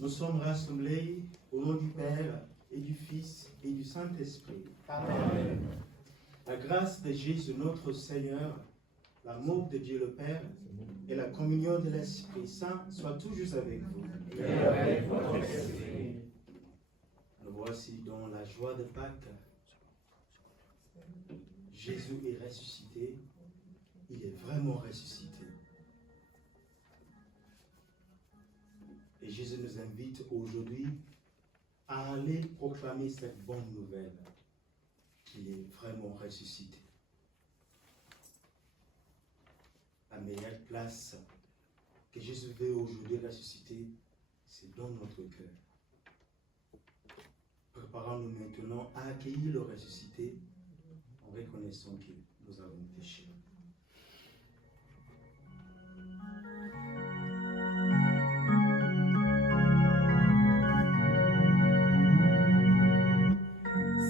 Nous sommes rassemblés au nom du Père et du Fils et du Saint-Esprit. Amen. La grâce de Jésus notre Seigneur, l'amour de Dieu le Père et la communion de l'Esprit Saint soient toujours avec vous. Et avec votre esprit. Nous voici dans la joie de Pâques. Jésus est ressuscité. Il est vraiment ressuscité. Et Jésus nous invite aujourd'hui à aller proclamer cette bonne nouvelle qu'il est vraiment ressuscité. La meilleure place que Jésus veut aujourd'hui ressusciter, c'est dans notre cœur. Préparons-nous maintenant à accueillir le ressuscité en reconnaissant que nous avons péché.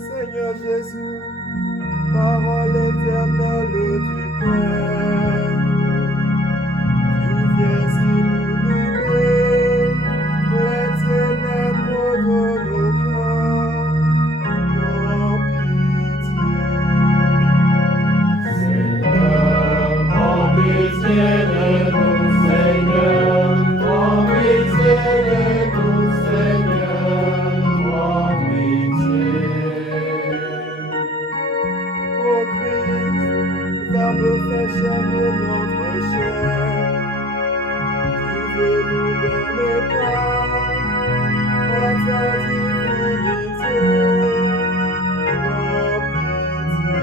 Seigneur Jésus, parole éternelle du Père, tu viens illuminer les ténèbres de nos cœurs, en pitié. Seigneur, en pitié de nous, Seigneur, en pitié de nous, Seigneur, en pitié. Ô Christ, Verbe fait chair de notre chair, tu veux nous donner part à ta divinité, en pitié.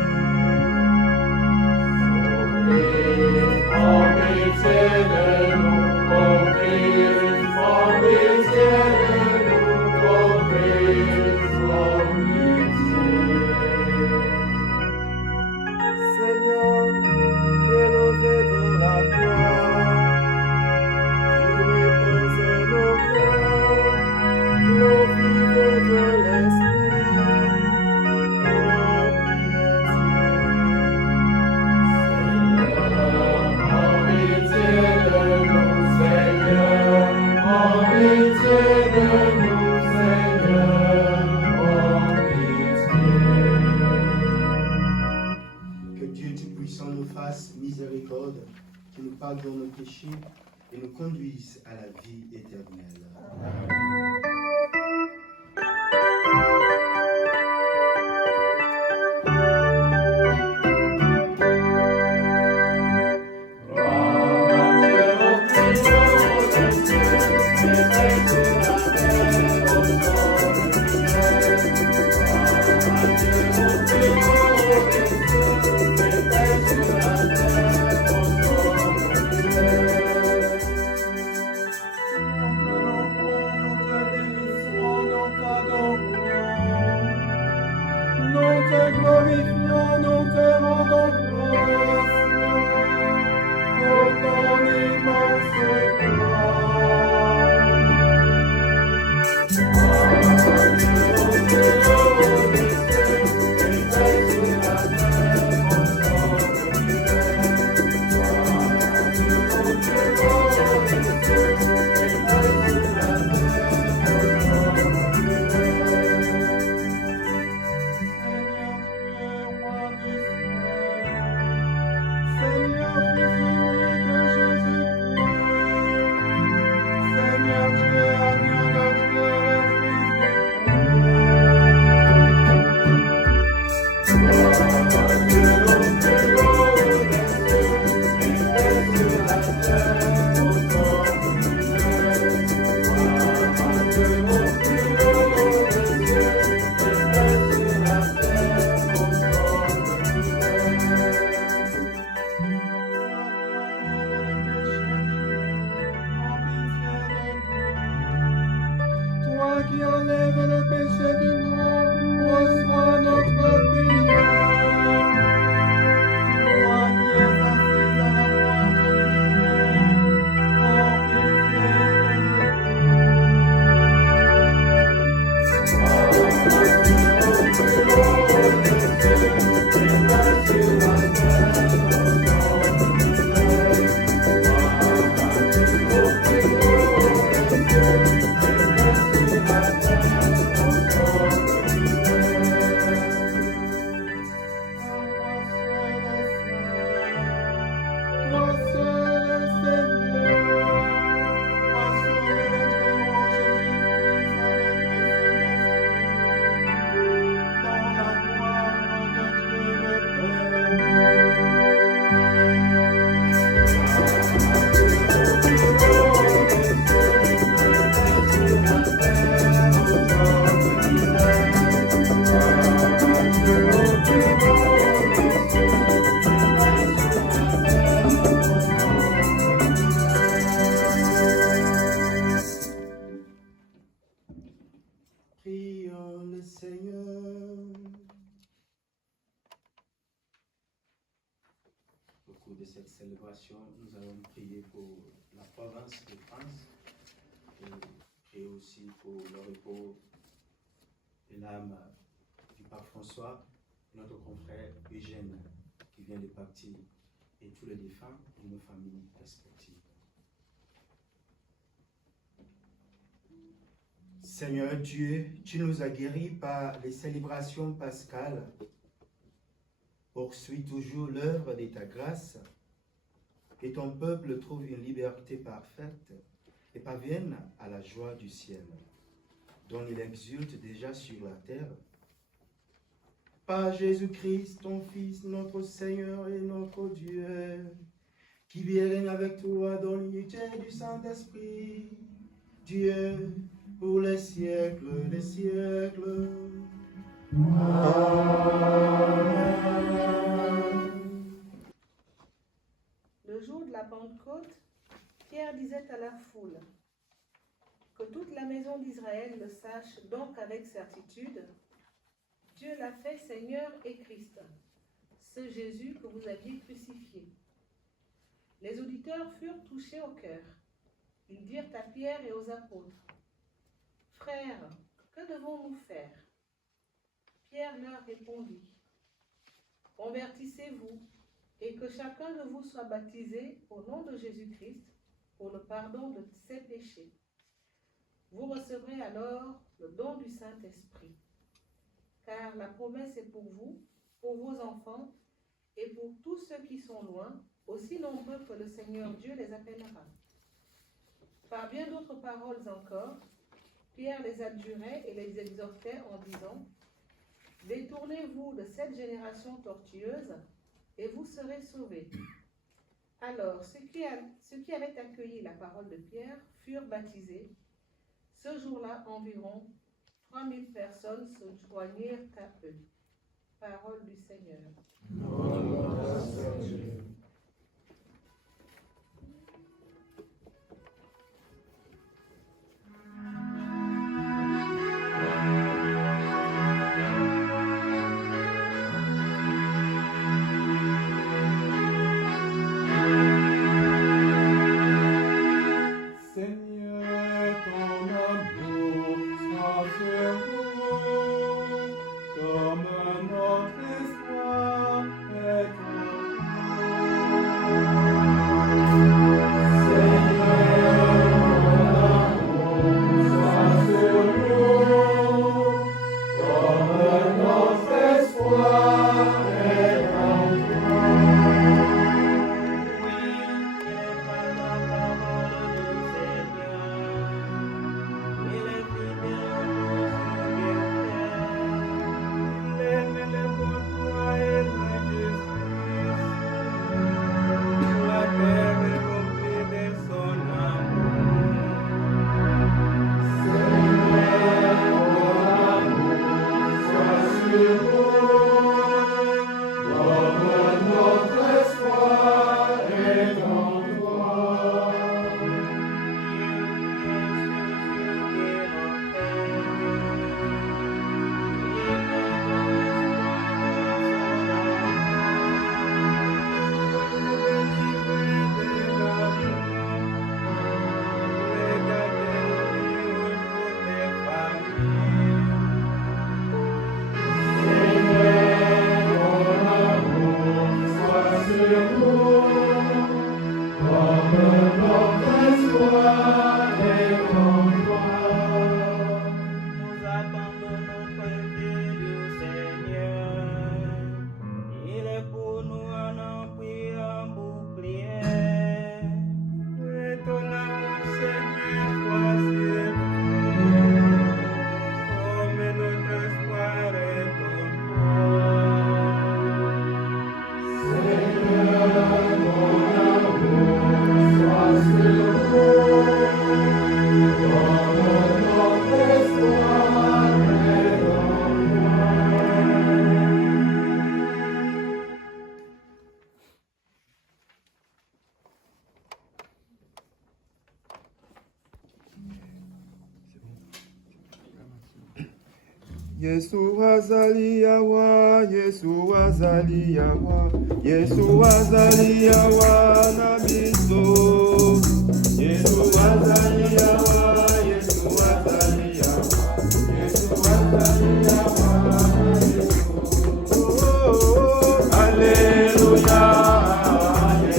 Ô Christ, en pitié de nous, ô Christ, en pitié de nous, ô Christ, en pitié. Seigneur, élevé dans la gloire, tu répands en nos cœurs l'eau vive de l'Esprit, en pitié. Seigneur, en pitié de nous, Seigneur, en pitié. Que Dieu Tout-Puissant nous fasse miséricorde, qu'il nous pardonne nos péchés et nous conduise à la vie éternelle. Nous te glorifions, nous te rendons grâce pour ton immense Seigneur Dieu, agneau de Dieu, le Fils de Dieu. de cette célébration, nous allons prier pour la province de France et prier aussi pour le repos de l'âme du pape François, notre confrère Eugène qui vient de partir, et tous les défunts de nos familles respectives. Seigneur Dieu, tu nous as guéris par les célébrations pascales. Poursuis toujours l'œuvre de ta grâce, que ton peuple trouve une liberté parfaite et parvienne à la joie du ciel, dont il exulte déjà sur la terre. Par Jésus-Christ, ton Fils, notre Seigneur et notre Dieu, qui vit et règne avec toi dans l'unité du Saint-Esprit, Dieu, pour les siècles des siècles. Amen. Le jour de la Pentecôte, Pierre disait à la foule, « Que toute la maison d'Israël le sache donc avec certitude, Dieu l'a fait Seigneur et Christ, ce Jésus que vous aviez crucifié. » Les auditeurs furent touchés au cœur. Ils dirent à Pierre et aux apôtres, « Frères, que devons-nous faire ?» Pierre leur répondit, « Convertissez-vous, et que chacun de vous soit baptisé au nom de Jésus-Christ pour le pardon de ses péchés. Vous recevrez alors le don du Saint-Esprit. Car la promesse est pour vous, pour vos enfants, et pour tous ceux qui sont loin, aussi nombreux que le Seigneur Dieu les appellera. » Par bien d'autres paroles encore, Pierre les adjurait et les exhortait en disant, « Détournez-vous de cette génération tortueuse, et vous serez sauvés. » Alors, ceux qui avaient accueilli la parole de Pierre furent baptisés. Ce jour-là, environ 3000 personnes se joignirent à eux. Parole du Seigneur. Amen. Yesu azali yawa, Yesu azali yawa, Yesu azali yawa na biso. Yesu azali yawa, Yesu azali yawa, Yesu azali yawa na biso. Oh, Alleluia,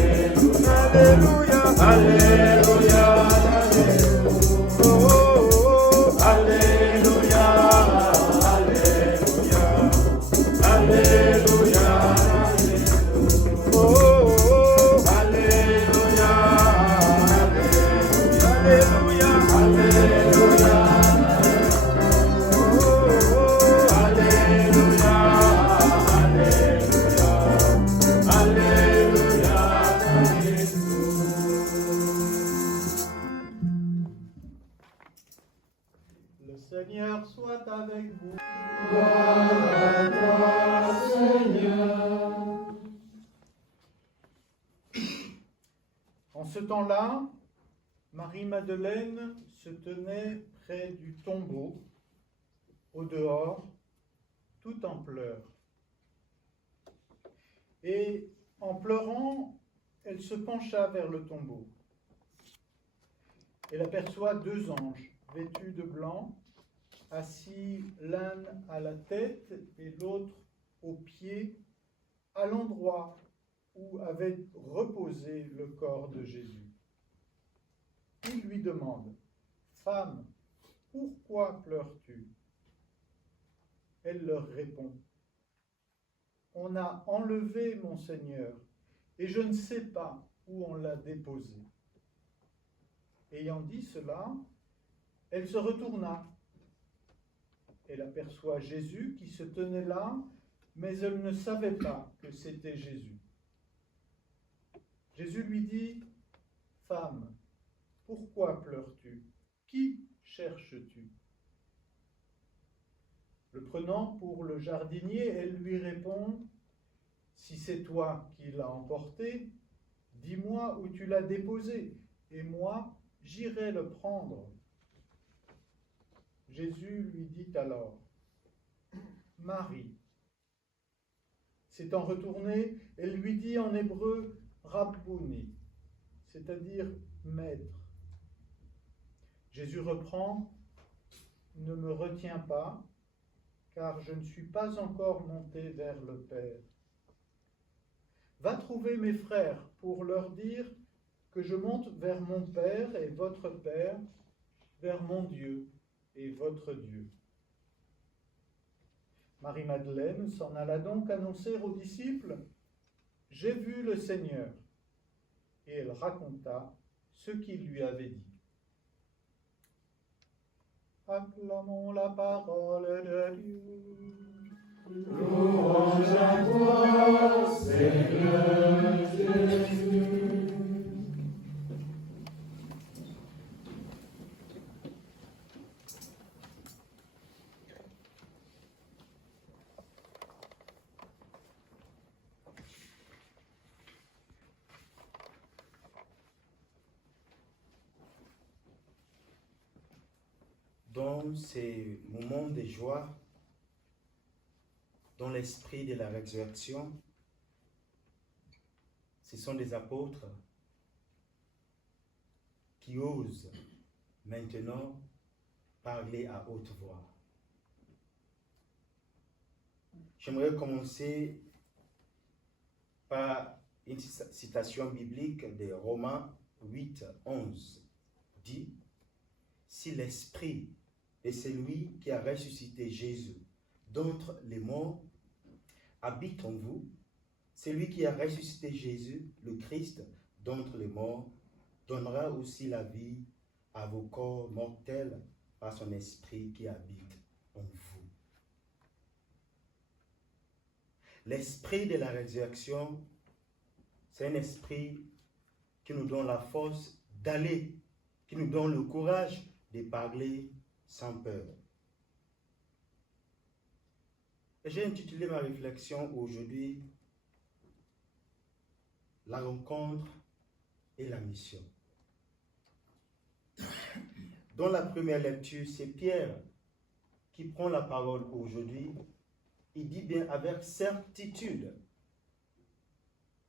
Alleluia, Alleluia, Alleluia, oh, Alleluia, Alleluia, Alleluia, oh, Alleluia, Alleluia, Alleluia, oh, Alleluia, Alleluia, Alleluia. Le Seigneur soit avec vous. En ce temps-là, Marie-Madeleine se tenait près du tombeau, au dehors, tout en pleurs. Et en pleurant, elle se pencha vers le tombeau. Elle aperçoit 2 anges vêtus de blanc, assis l'un à la tête et l'autre aux pieds, à l'endroit où avait reposé le corps de Jésus. Ils lui demandent, « Femme, pourquoi pleures-tu » Elle leur répond, « On a enlevé mon Seigneur, et je ne sais pas où on l'a déposé. » Ayant dit cela, elle se retourna. Elle aperçoit Jésus qui se tenait là, mais elle ne savait pas que c'était Jésus. Jésus lui dit, « Femme, pourquoi pleures-tu? Qui cherches-tu » Le prenant pour le jardinier, elle lui répond, « Si c'est toi qui l'as emporté, dis-moi où tu l'as déposé, et moi, j'irai le prendre. » Jésus lui dit alors, « Marie. » S'étant retournée, elle lui dit en hébreu, « Rabbouni », c'est-à-dire « maître ». Jésus reprend, « Ne me retiens pas, car je ne suis pas encore monté vers le Père. Va trouver mes frères pour leur dire que je monte vers mon Père et votre Père, vers mon Dieu et votre Dieu. » Marie-Madeleine s'en alla donc annoncer aux disciples, « J'ai vu le Seigneur. » Et elle raconta ce qu'il lui avait dit. Acclamons la parole de Dieu. Louange à toi, Seigneur Jésus. Dans ces moments de joie, dans l'esprit de la résurrection, ce sont des apôtres qui osent maintenant parler à haute voix. J'aimerais commencer par une citation biblique de Romains 8, 11, dit « Si l'Esprit est celui qui a ressuscité Jésus d'entre les morts habite en vous, celui qui a ressuscité Jésus, le Christ, d'entre les morts, donnera aussi la vie à vos corps mortels par son esprit qui habite en vous. » L'esprit de la résurrection, c'est un esprit qui nous donne la force d'aller, qui nous donne le courage de parler sans peur. Et j'ai intitulé ma réflexion aujourd'hui « La rencontre et la mission ». Dans la première lecture, c'est Pierre qui prend la parole aujourd'hui, il dit bien avec certitude.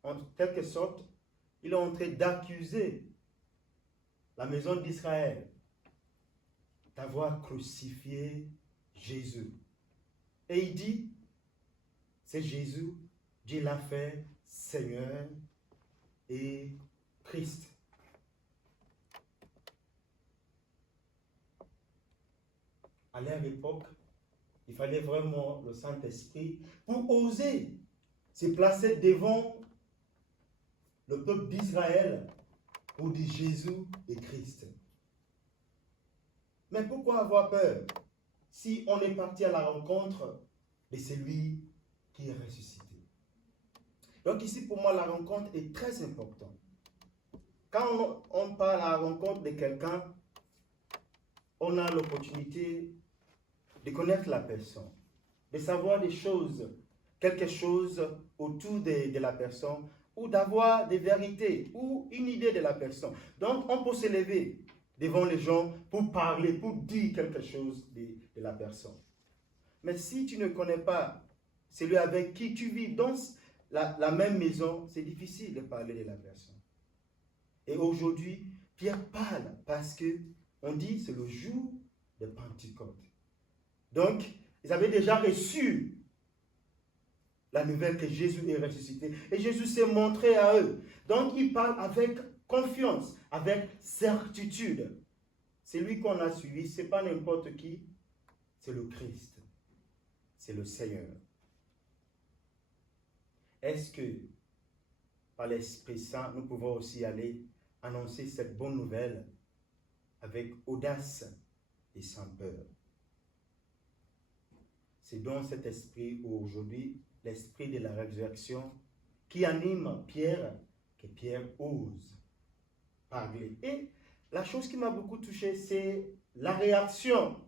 En quelque sorte, il est en train d'accuser la maison d'Israël d'avoir crucifié Jésus. Et il dit, c'est Jésus, Dieu l'a fait Seigneur et Christ. À leur époque, il fallait vraiment le Saint-Esprit pour oser se placer devant le peuple d'Israël pour dire Jésus et Christ. Mais pourquoi avoir peur si on est parti à la rencontre de celui qui est ressuscité? Donc ici, pour moi, la rencontre est très importante. Quand on part à la rencontre de quelqu'un, on a l'opportunité de connaître la personne, de savoir des choses, quelque chose autour de la personne, ou d'avoir des vérités, ou une idée de la personne. Donc, on peut se lever devant les gens pour parler, pour dire quelque chose de la personne. Mais si tu ne connais pas celui avec qui tu vis dans la même maison, c'est difficile de parler de la personne. Et aujourd'hui, Pierre parle parce que on dit c'est le jour de Pentecôte. Donc, ils avaient déjà reçu la nouvelle que Jésus est ressuscité. Et Jésus s'est montré à eux. Donc, il parle avec confiance, avec certitude. C'est lui qu'on a suivi, ce n'est pas n'importe qui, c'est le Christ. C'est le Seigneur. Est-ce que, par l'Esprit Saint, nous pouvons aussi aller annoncer cette bonne nouvelle avec audace et sans peur? C'est dans cet esprit aujourd'hui, l'esprit de la résurrection, qui anime Pierre, que Pierre ose parler. Et la chose qui m'a beaucoup touché, c'est la réaction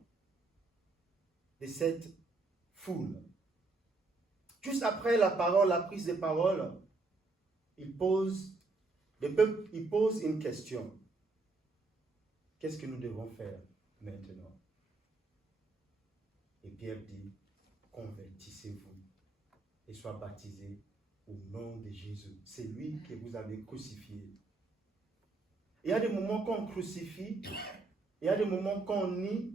de cette foule. Juste après la parole, la prise de parole, il pose une question. Qu'est-ce que nous devons faire maintenant? Et Pierre dit, convertissez-vous et soyez baptisés au nom de Jésus. C'est lui que vous avez crucifié. Il y a des moments qu'on crucifie, il y a des moments qu'on nie,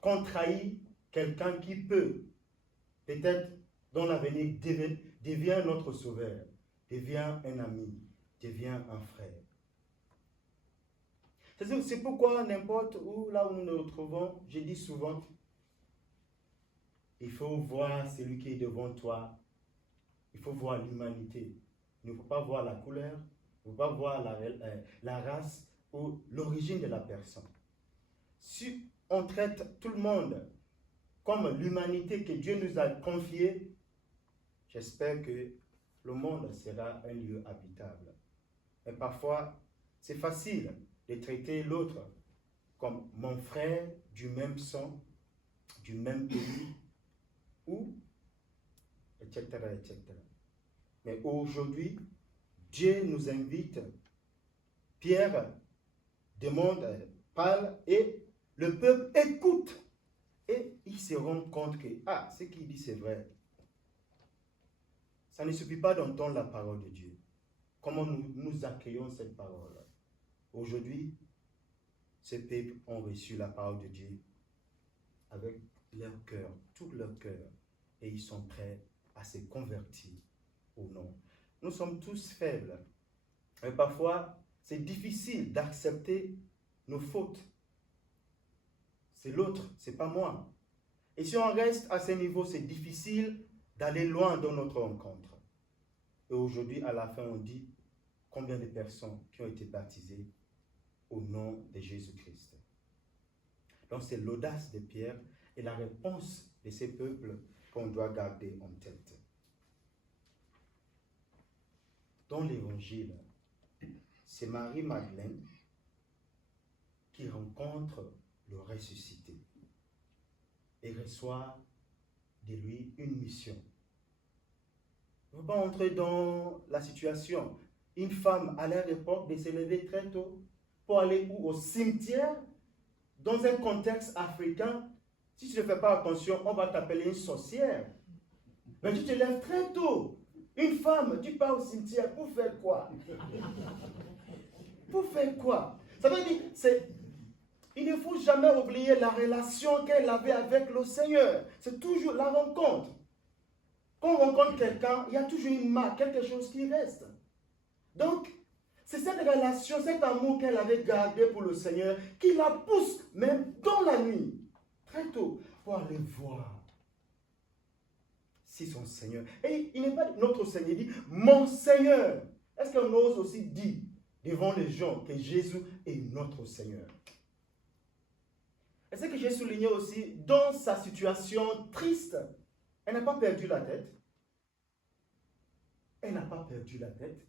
qu'on trahit quelqu'un qui peut, peut-être dans l'avenir, devient notre sauveur, devient un ami, devient un frère. C'est pourquoi n'importe où, là où nous nous retrouvons, je dis souvent, il faut voir celui qui est devant toi. Il faut voir l'humanité. Il ne faut pas voir la couleur, il ne faut pas voir la race ou l'origine de la personne. Si on traite tout le monde comme l'humanité que Dieu nous a confiée, j'espère que le monde sera un lieu habitable. Mais parfois, c'est facile de traiter l'autre comme mon frère du même sang, du même pays, ou etc., etc. Mais aujourd'hui, Dieu nous invite, Pierre demande, parle, et le peuple écoute. Et il se rend compte que, ce qu'il dit c'est vrai. Ça ne suffit pas d'entendre la parole de Dieu. Comment nous accueillons cette parole? Aujourd'hui, ces peuples ont reçu la parole de Dieu avec leur cœur, tout leur cœur, et ils sont prêts à se convertir au nom. Nous sommes tous faibles, et parfois c'est difficile d'accepter nos fautes. C'est l'autre, c'est pas moi. Et si on reste à ce niveau, c'est difficile d'aller loin dans notre rencontre. Et aujourd'hui, à la fin, on dit combien de personnes qui ont été baptisées au nom de Jésus-Christ. Donc c'est l'audace de Pierre et la réponse de ces peuples qu'on doit garder en tête. Dans l'évangile, c'est Marie-Madeleine qui rencontre le ressuscité et reçoit de lui une mission. On ne va pas entrer dans la situation. Une femme à leur époque de se lever très tôt pour aller où? Au cimetière. Dans un contexte africain, Si tu ne fais pas attention, on va t'appeler une sorcière. Mais tu te lèves très tôt. Une femme, tu pars au cimetière pour faire quoi? Pour faire quoi? Ça veut dire, il ne faut jamais oublier la relation qu'elle avait avec le Seigneur. C'est toujours la rencontre. Quand on rencontre quelqu'un, il y a toujours une marque, quelque chose qui reste. Donc, c'est cette relation, cet amour qu'elle avait gardé pour le Seigneur qui la pousse, même dans la nuit, très tôt, pour aller voir si son Seigneur. Et il n'est pas notre Seigneur, il dit mon Seigneur. Est-ce qu'on ose aussi dire devant les gens que Jésus est notre Seigneur? Et ce que j'ai souligné aussi, dans sa situation triste, elle n'a pas perdu la tête. Elle n'a pas perdu la tête.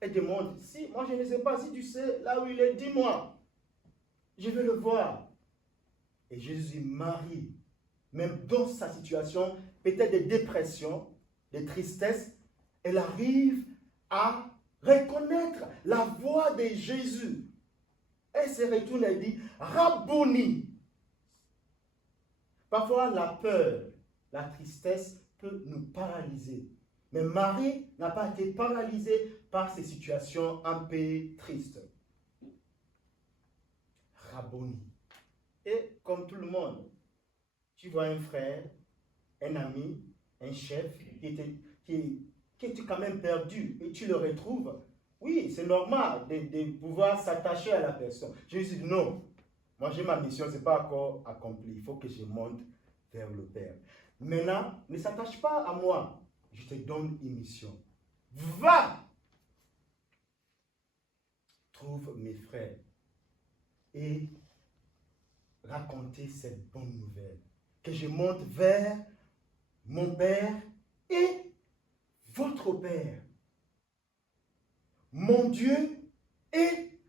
Elle demande, si, moi je ne sais pas, si tu sais là où il est, dis-moi. Je vais le voir. Et Jésus Marie, même dans sa situation, peut-être de dépression, de tristesse, elle arrive à reconnaître la voix de Jésus. Elle se retourne et dit, Rabboni. Parfois, la peur, la tristesse peut nous paralyser. Mais Marie n'a pas été paralysée par ces situations un peu tristes. Rabboni. Et comme tout le monde, tu vois un frère, un ami, un chef qui était quand même perdu et tu le retrouves. Oui, c'est normal de pouvoir s'attacher à la personne. Jésus dit non, moi j'ai ma mission, ce n'est pas encore accompli. Il faut que je monte vers le Père. Maintenant, ne s'attache pas à moi. Je te donne une mission. Va! Trouve mes frères et racontez cette bonne nouvelle. Que je monte vers mon Père et votre Père. Mon Dieu et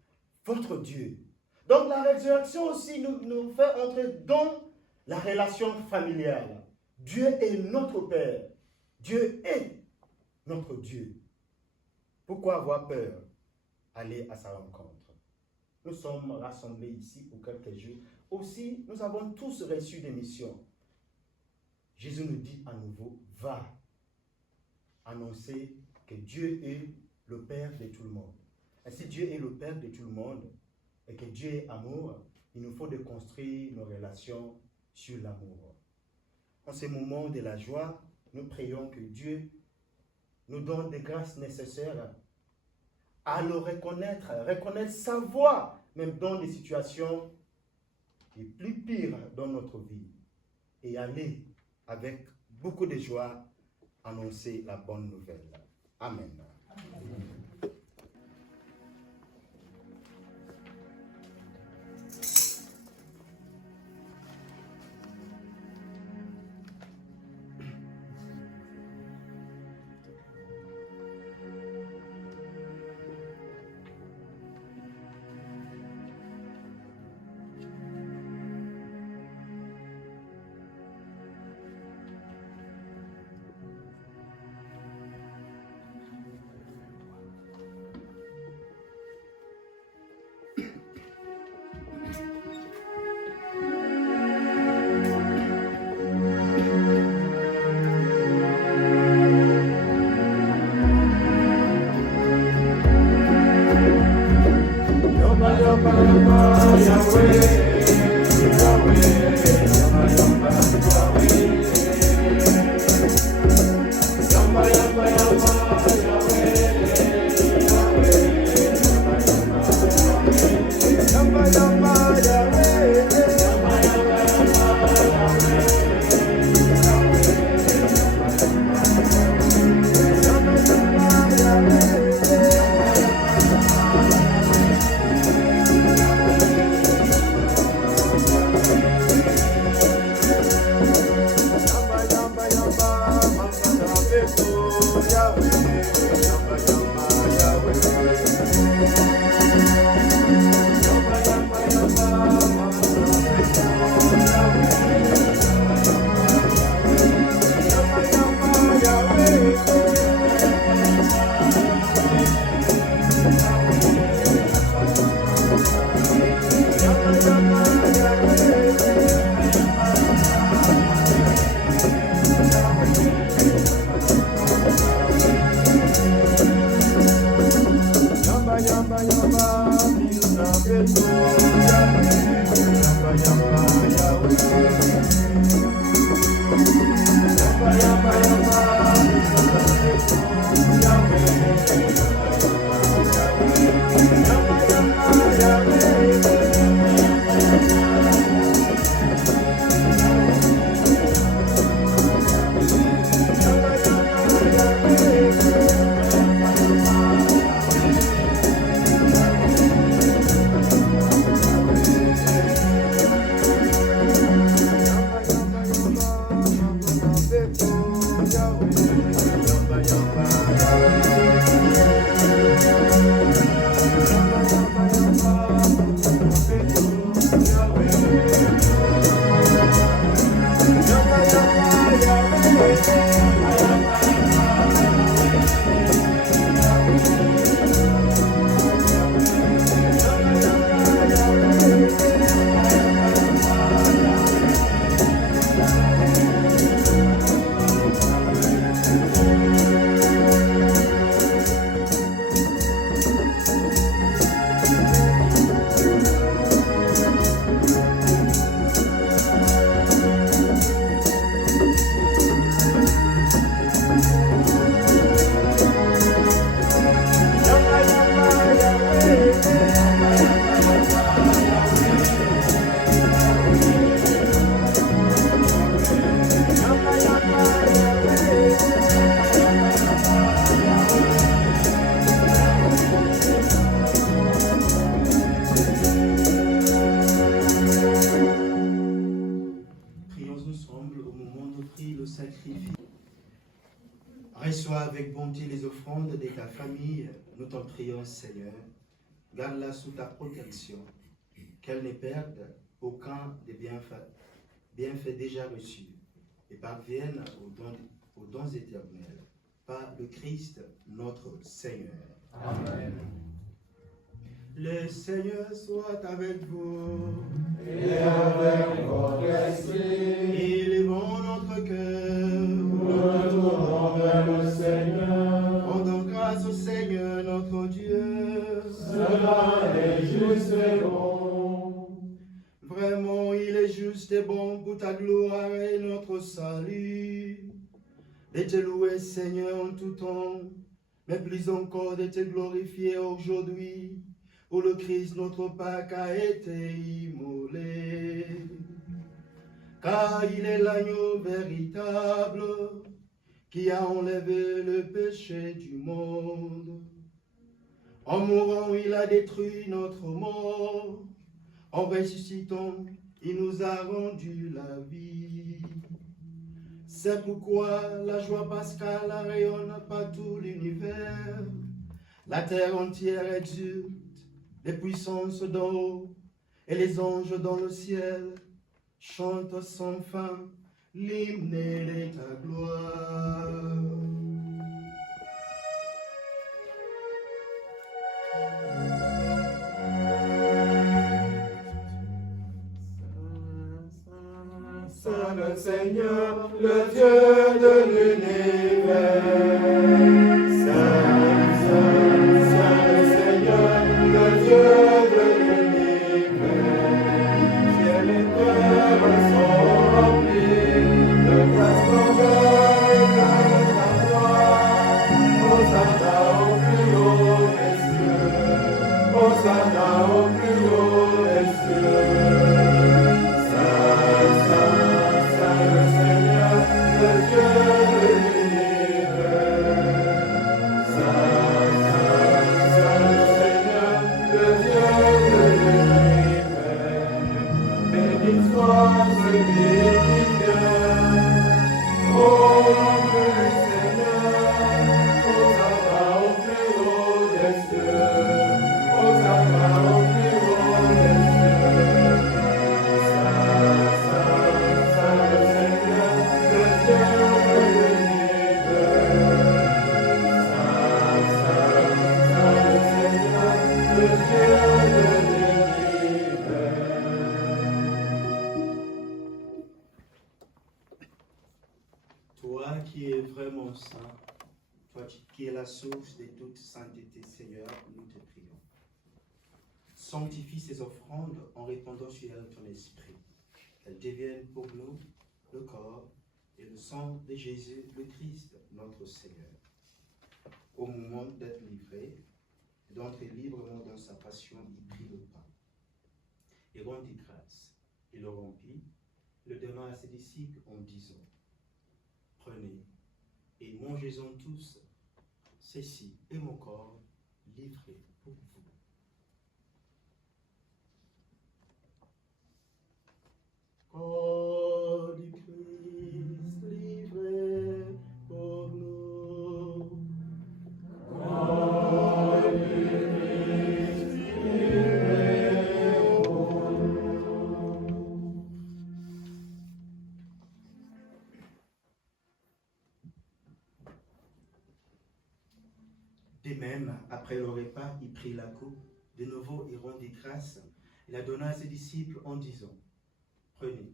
votre Dieu. Donc la résurrection aussi nous fait entrer dans la relation familiale. Dieu est notre Père. Dieu est notre Dieu. Pourquoi avoir peur? Aller à sa rencontre. Nous sommes rassemblés ici pour quelques jours. Aussi, nous avons tous reçu des missions. Jésus nous dit à nouveau, va annoncer que Dieu est le Père de tout le monde. Et si Dieu est le Père de tout le monde et que Dieu est amour, il nous faut de construire nos relations sur l'amour. En ce moment de la joie, nous prions que Dieu nous donne des grâces nécessaires à le reconnaître sa voix, même dans des situations les plus pires dans notre vie, et aller avec beaucoup de joie annoncer la bonne nouvelle. Amen. Amen. Reçois avec bonté les offrandes de ta famille, nous t'en prions, Seigneur. Garde-la sous ta protection, qu'elle ne perde aucun des bienfaits déjà reçus et parvienne aux dons éternels. Par le Christ, notre Seigneur. Amen. Le Seigneur soit avec vous. Et avec votre esprit. Élevons notre cœur. Nous retournons vers le Seigneur. Rendons grâce au Seigneur notre Dieu. Cela est juste et bon. Vraiment, il est juste et bon pour ta gloire et notre salut. De te louer, Seigneur, en tout temps, mais plus encore de te glorifier aujourd'hui, où le Christ, notre Pâque, a été immolé. Car il est l'agneau véritable qui a enlevé le péché du monde. En mourant, il a détruit notre mort. En ressuscitant, il nous a rendu la vie. C'est pourquoi la joie pascale rayonne par tout l'univers. La terre entière exulte, les puissances d'en haut et les anges dans le ciel chantent sans fin l'hymne de ta gloire. Saint le Seigneur, le Dieu de l'univers. Saint, Saint, Saint le Seigneur, le Dieu de l'univers. Ciel et terre sont remplis de ta splendeur et de ta gloire. Hosanna au plus haut des cieux. Hosanna au plus haut des cieux. Saint, Saint, Saint le Seigneur, le qui es vraiment saint, toi qui es la source de toute sainteté, Seigneur, nous te prions. Sanctifie ces offrandes en répandant sur elles ton esprit. Qu'elles deviennent pour nous le corps et le sang de Jésus le Christ, notre Seigneur. Au moment d'être livré, et d'entrer librement dans sa passion, il prit le pain et rendit grâce. Il le rompit, le donna à ses disciples en disant, « Prenez et mangez-en tous, ceci est mon corps livré pour vous. » Corps du Christ livré pour nous. Corps du Christ livré pour nous. De même, après le repas, il prit la coupe. De nouveau, il rendit grâce. Il la donna à ses disciples en disant, prenez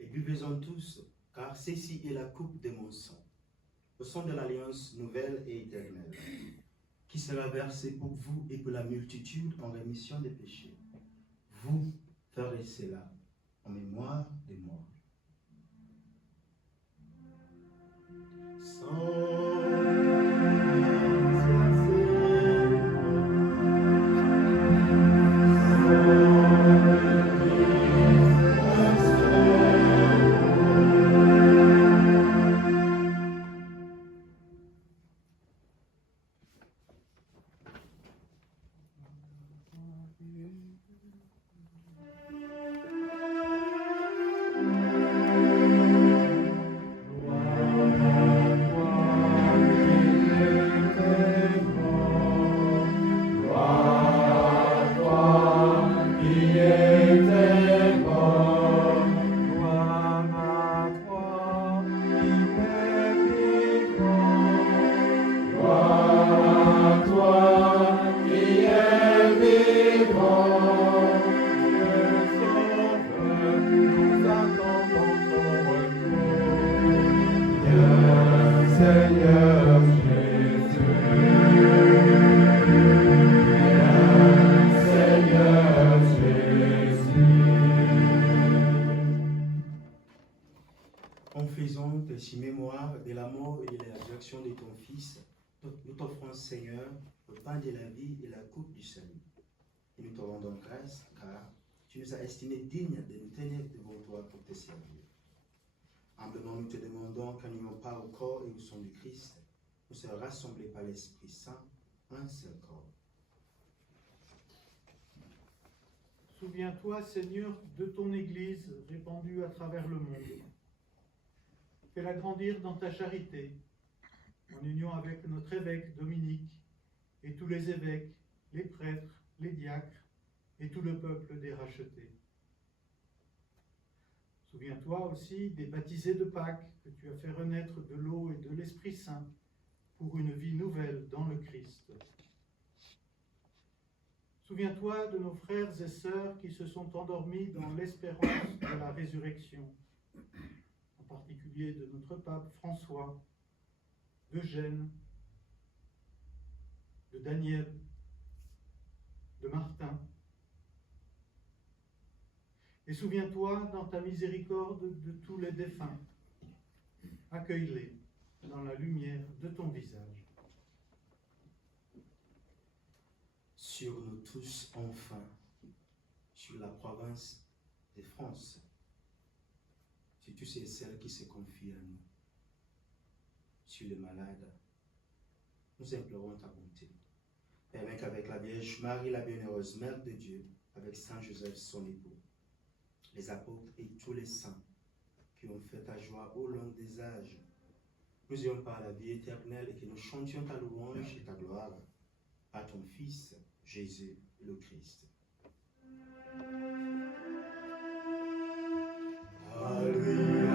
et buvez-en tous, car ceci est la coupe de mon sang, le sang de l'alliance nouvelle et éternelle, qui sera versé pour vous et pour la multitude en rémission des péchés. Vous ferez cela en mémoire de moi. De ton Fils, nous t'offrons, Seigneur, le pain de la vie et la coupe du salut. Et nous te rendons grâce, car tu nous as estimés dignes de nous tenir devant toi pour te servir. Humblement, nous te demandons qu'en n'ayant pas au corps et au sang du Christ, nous soyons rassemblés par l'Esprit Saint, un seul corps. Souviens-toi, Seigneur, de ton Église répandue à travers le monde. Fais-la grandir dans ta charité, en union avec notre évêque Dominique et tous les évêques, les prêtres, les diacres et tout le peuple des rachetés. Souviens-toi aussi des baptisés de Pâques que tu as fait renaître de l'eau et de l'Esprit Saint pour une vie nouvelle dans le Christ. Souviens-toi de nos frères et sœurs qui se sont endormis dans l'espérance de la résurrection, en particulier de notre pape François, d'Eugène, de Daniel, de Martin. Et souviens-toi dans ta miséricorde de tous les défunts. Accueille-les dans la lumière de ton visage. Sur nous tous, enfin, sur la province de France, sur tous et celles qui se confient à nous, sur les malades, nous implorons ta bonté. Permets qu'avec la Vierge Marie, la bienheureuse Mère de Dieu, avec Saint Joseph, son époux, les apôtres et tous les saints qui ont fait ta joie au long des âges, nous ayons par la vie éternelle et que nous chantions ta louange et ta gloire à ton Fils, Jésus le Christ. Amen.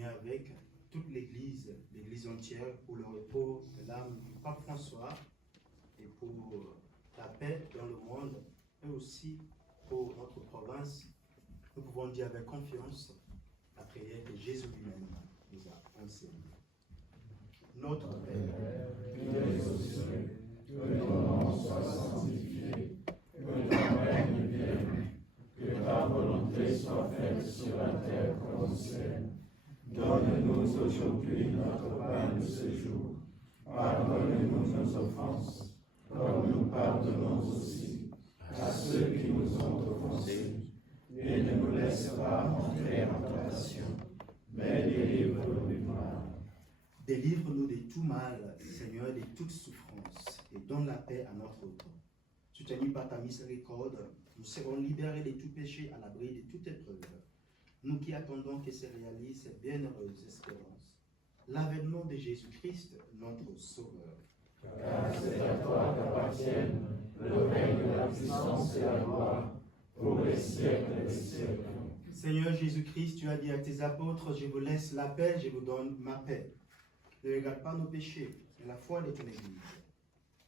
communier avec toute l'Église entière, pour le repos de l'âme du pape François et pour la paix dans le monde, et aussi pour notre province. Nous pouvons dire avec confiance la prière que Jésus lui-même nous a enseignée. Notre Père, qui es aux cieux, que ton nom soit sanctifié, que ton règne vienne, que ta volonté soit faite sur la terre comme au ciel. Donne-nous aujourd'hui notre pain de ce jour. Pardonne-nous nos offenses, comme nous pardonnons aussi à ceux qui nous ont offensés. Et ne nous laisse pas entrer en tentation, mais délivre-nous du mal. Délivre-nous de tout mal, Seigneur, de toute souffrance, et donne la paix à notre temps. Soutenus par ta miséricorde, nous serons libérés de tout péché, à l'abri de toute épreuve. Nous qui attendons que se réalise cette bienheureuse espérance, l'avènement de Jésus-Christ, notre Sauveur. Car c'est à toi qu'appartiennent le règne, la puissance et la gloire, pour les siècles des siècles. Seigneur Jésus-Christ, tu as dit à tes apôtres, je vous laisse la paix, je vous donne ma paix. Ne regarde pas nos péchés, mais la foi de ton Église,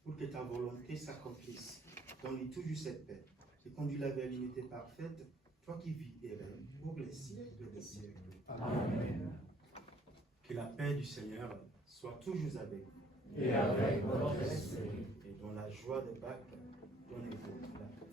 pour que ta volonté s'accomplisse. Donne-lui toujours cette paix, et conduis-la vers l'unité parfaite, toi qui vis et règnes pour les siècles des siècles. Amen. Que la paix du Seigneur soit toujours avec vous. Et avec votre esprit. Et dans la joie de Pâques, donnez-vous la paix.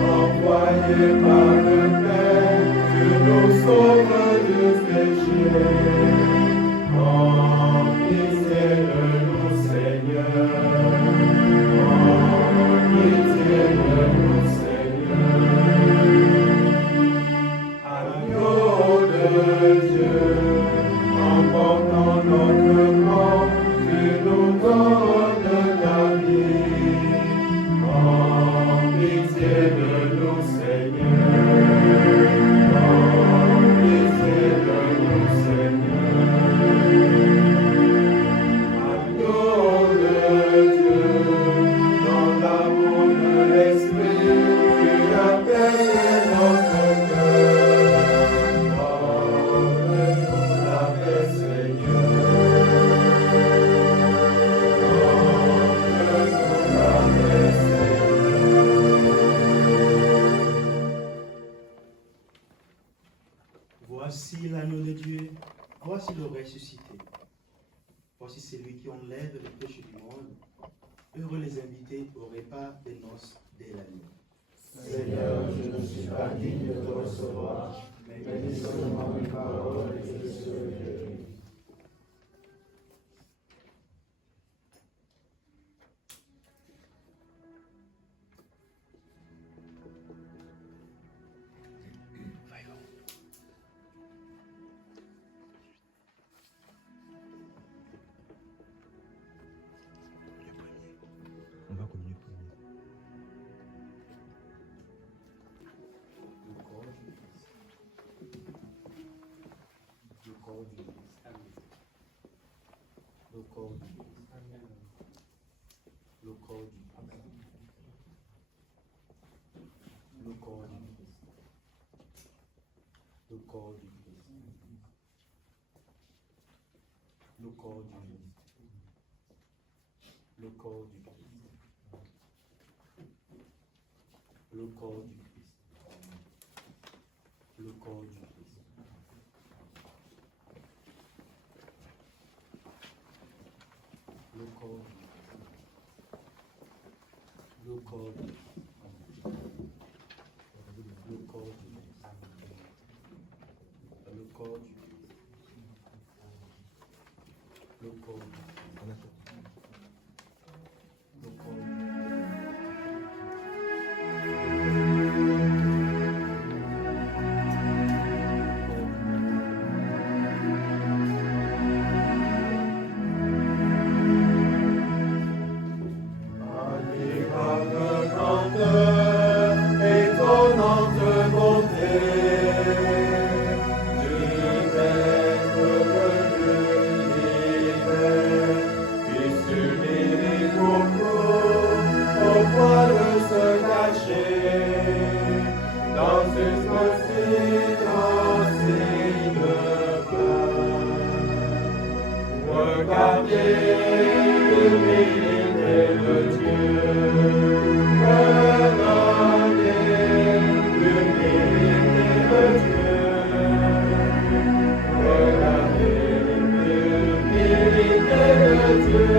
Envoyé par le Père, tu nous sauves du péché. En pitié de nous, Seigneur. En pitié de nous, Seigneur. Agneau de Dieu, en portant notre corps, tu nous donnes la vie. En pitié de nous, Seigneur. En pitié de nous, Seigneur. Agneau de Dieu, dans l'amour de l'Esprit, tu appelles notre cœur. Donne-nous la paix, Seigneur. Donne-nous la paix, Voici l'agneau de Dieu, voici le ressuscité. Voici celui qui enlève le péché du monde. Heureux les invités au repas des noces de l'agneau. Seigneur, je ne suis pas digne de te recevoir, mais dis seulement une parole et je serai guéri. On va communier premier. Le corps du Christ. Le corps du Christ. Le corps du Christ. Le corps du Christ. Le corps du Christ. Le corps du Christ. Le corps du Christ. Le corps du Christ. Le corps du Christ. Le corps du Christ. Le corps du Christ. Le corps du Christ. Le corps du Christ. Le corps du Christ. Le corps du Christ. Le corps du Christ. Regardez l'humilité de Dieu. Regardez l'humilité de Dieu. Regardez l'humilité de Dieu.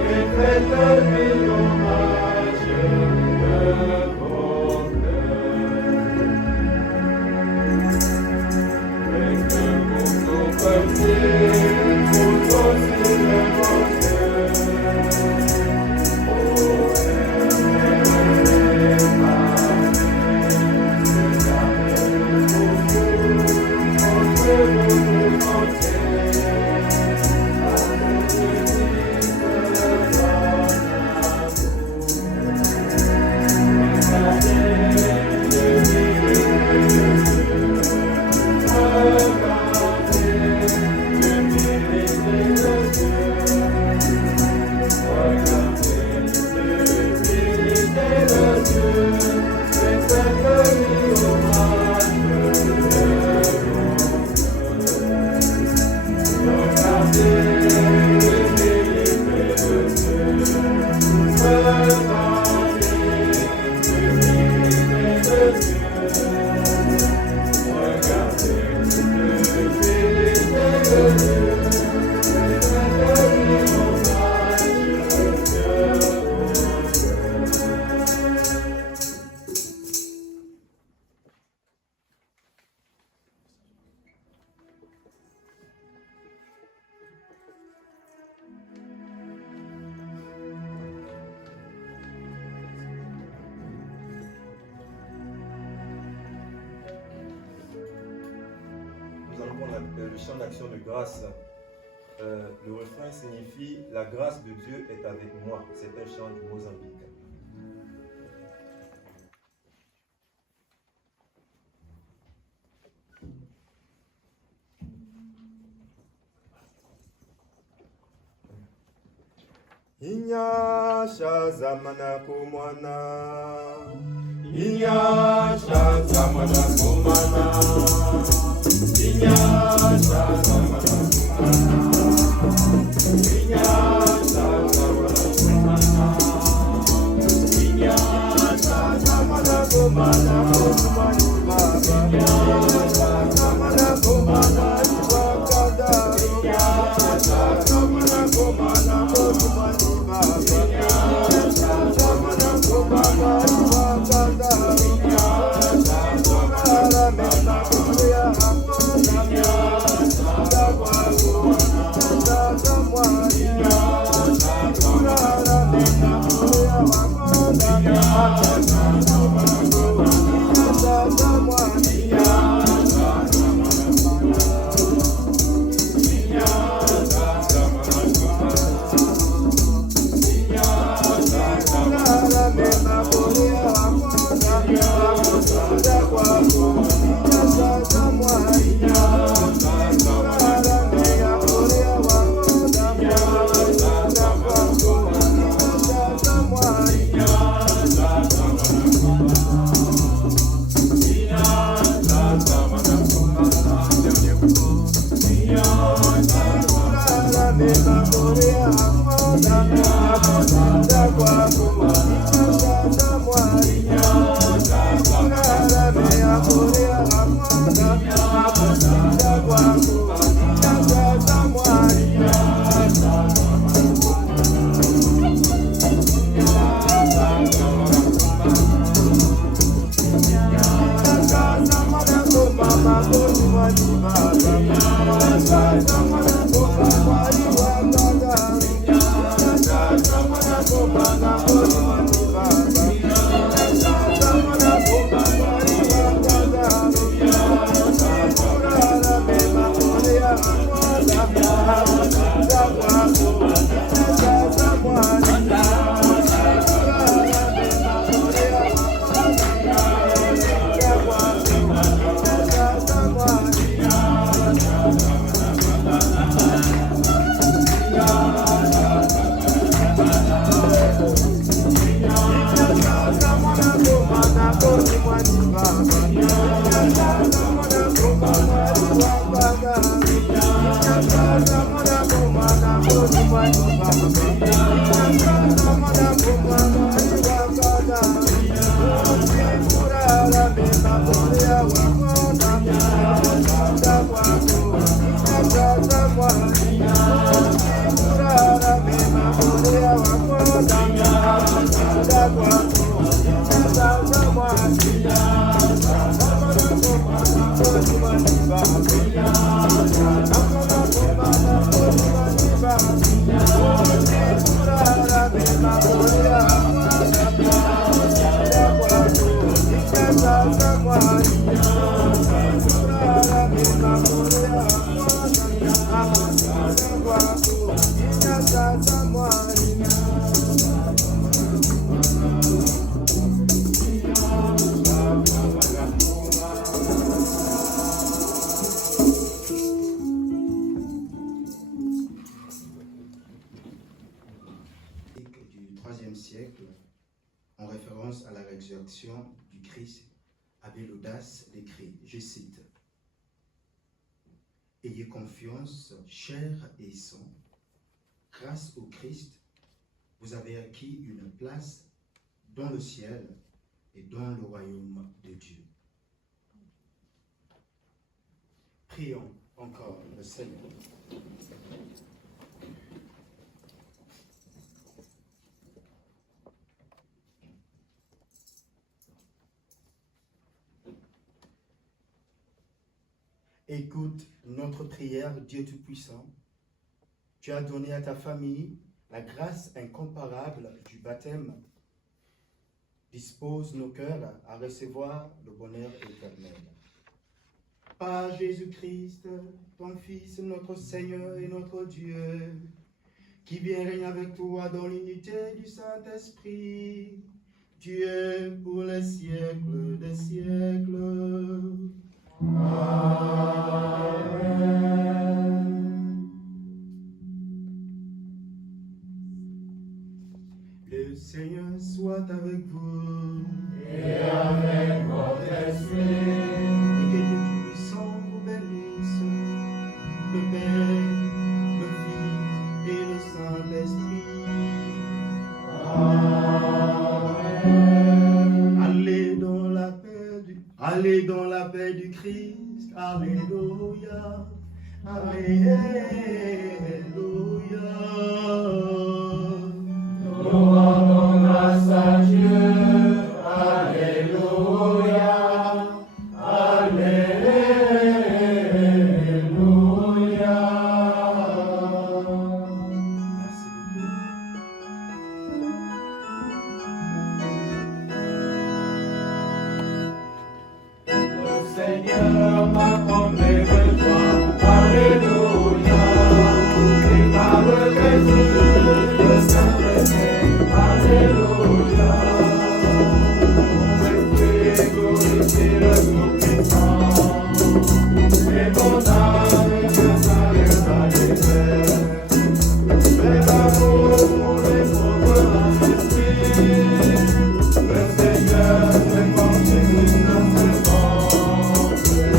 Et faites-lui l'hommage de vos cœurs. Et que pour nous petits, pour aussi le bon Dieu. Oh, le chant d'action de grâce. Le refrain signifie « La grâce de Dieu est avec moi ». C'est un chant du Mozambique. Inyasha zamana kumwana, Inyasha zamana kumwana, Inyasha zamana kumwana, Inyasha zamana kumwana, Inyasha zamana kumwana, kumani baba, Inyasha zamana kumwana, ibakada, Inyasha zamana kumwana, kumani Du IIIe siècle, en référence à la résurrection du Christ, avait l'audace d'écrire, je cite, « Ayez confiance, chair et sang, grâce au Christ, vous avez acquis une place dans le ciel et dans le royaume de Dieu. » Prions encore le Seigneur. Écoute notre prière, Dieu Tout-Puissant. Tu as donné à ta famille la grâce incomparable du baptême. Dispose nos cœurs à recevoir le bonheur éternel. Par Jésus-Christ, ton Fils, notre Seigneur et notre Dieu, qui vient régner avec toi dans l'unité du Saint-Esprit, Dieu pour les siècles des siècles. Amen. Le Seigneur soit avec vous. Et avec votre esprit. Et que Dieu Tout-Puissant vous bénisse, le Père, le Fils et le Saint-Esprit. Amen. Allez dans la paix du Christ. Alléluia. Alléluia. Nous rendons grâce à Dieu. Alléluia. Alléluia. Merci beaucoup. Le Seigneur m'a comblé de joie. Alléluia. Il m'a revêtu de sainteté. Alléluia. Mon esprit glorifie le Tout-Puissant. Et mon âme se salue à l'hiver. Mais l'amour pour les pauvres en esprit. Le Seigneur me continue de ses bontés.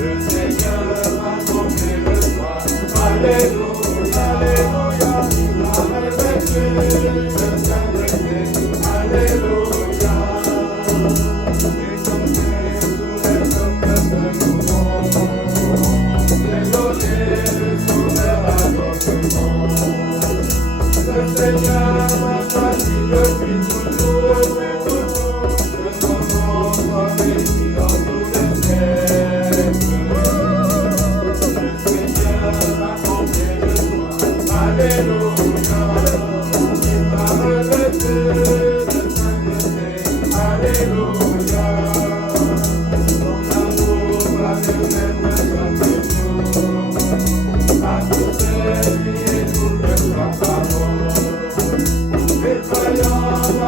Le Seigneur m'a comblé de joie. Alléluia, alléluia. Il m'a revêtu de sainteté. Alléluia. Et chanté tous les peuples de nouveau. J'ai donné le sauveur à notre monde. Le Seigneur m'a choisi depuis toujours. Que son nom soit béni dans tous les siècles. Le Seigneur m'a comblé de joie. Alléluia. Il m'a revêtu de sainteté. Alléluia. Son amour va devenir chaque jour. À tous ceux qui écoutent sa parole. Et croyant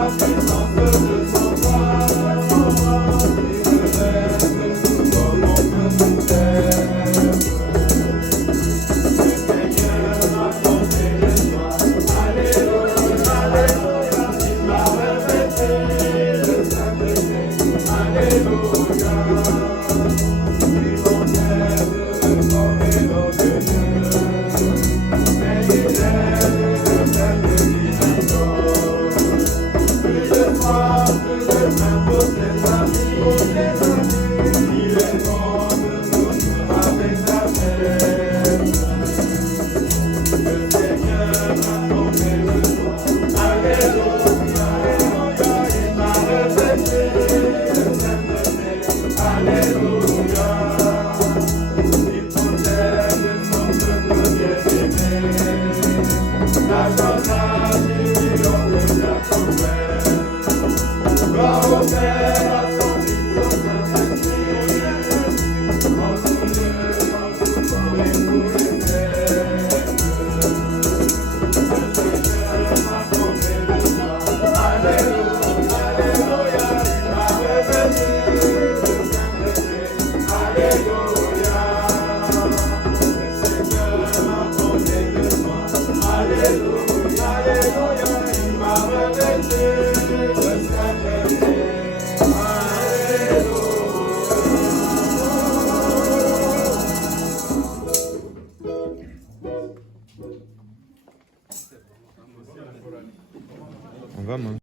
On va manger.